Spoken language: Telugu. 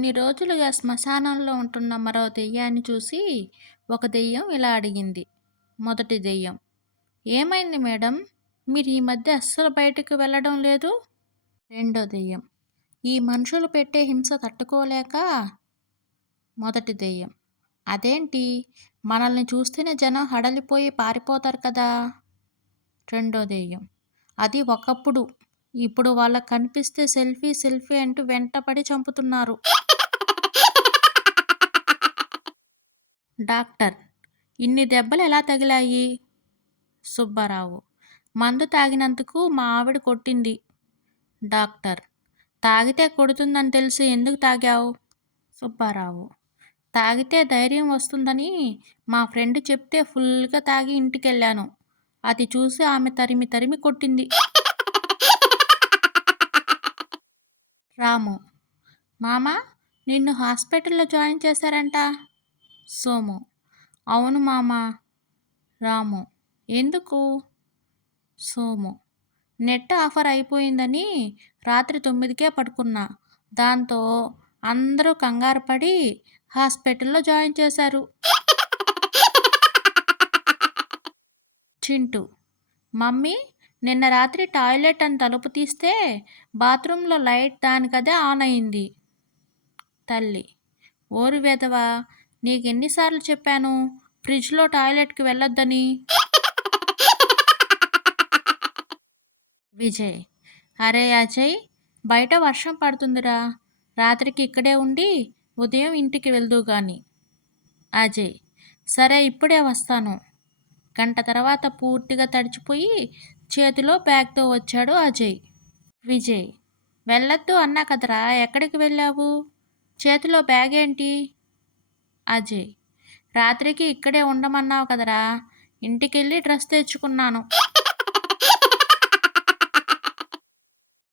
కొన్ని రోజులుగా శ్మశానంలో ఉంటున్న మరో దెయ్యాన్ని చూసి ఒక దెయ్యం ఇలా అడిగింది. మొదటి దెయ్యం: ఏమైంది మేడం, మీరు ఈ మధ్య అస్సలు బయటకు వెళ్ళడం లేదు? రెండో దెయ్యం: ఈ మనుషులు పెట్టే హింస తట్టుకోలేక. మొదటి దెయ్యం: అదేంటి, మనల్ని చూస్తేనే జనం హడలిపోయి పారిపోతారు కదా? రెండో దెయ్యం: అది ఒకప్పుడు, ఇప్పుడు వాళ్ళకు కనిపిస్తే సెల్ఫీ సెల్ఫీ అంటూ వెంటపడి చంపుతున్నారు. డాక్టర్: ఇన్ని దెబ్బలు ఎలా తగిలాయి? సుబ్బారావు: మందు తాగినందుకు మా ఆవిడ కొట్టింది. డాక్టర్: తాగితే కొడుతుందని తెలిసి ఎందుకు తాగావు? సుబ్బారావు: తాగితే ధైర్యం వస్తుందని మా ఫ్రెండ్ చెప్తే ఫుల్గా తాగి ఇంటికెళ్ళాను. అది చూసి ఆమె తరిమి తరిమి కొట్టింది. రాము: మామా, నిన్ను హాస్పిటల్లో జాయిన్ చేశారంట. సోము: అవును మామా. రాము: ఎందుకు? సోము: నెట్ ఆఫర్ అయిపోయిందని రాత్రి 9కే పడుకున్నా. దాంతో అందరూ కంగారు పడి హాస్పిటల్లో జాయిన్ చేశారు. చింటూ: మమ్మీ, నిన్న రాత్రి టాయిలెట్ అని తలుపు తీస్తే బాత్రూంలో లైట్ దానికదే ఆన్ అయింది. తల్లి: ఓరి వెధవా, నీకెన్నిసార్లు చెప్పాను ఫ్రిడ్జ్లో టాయిలెట్కి వెళ్ళొద్దని? విజయ్: అరే అజయ్, బయట వర్షం పడుతుందిరా, రాత్రికి ఇక్కడే ఉండి ఉదయం ఇంటికి వెళ్దువు గాని. అజయ్: సరే, ఇప్పుడే వస్తాను. గంట తర్వాత పూర్తిగా తడిచిపోయి చేతిలో బ్యాగ్తో వచ్చాడు అజయ్. విజయ్: వెళ్ళొద్దు అన్నా కదరా, ఎక్కడికి వెళ్ళావు? చేతిలో బ్యాగ్ ఏంటి? అజయ్: రాత్రికి ఇక్కడే ఉండమన్నావు కదరా, ఇంటికెళ్ళి డ్రెస్ తెచ్చుకున్నాను.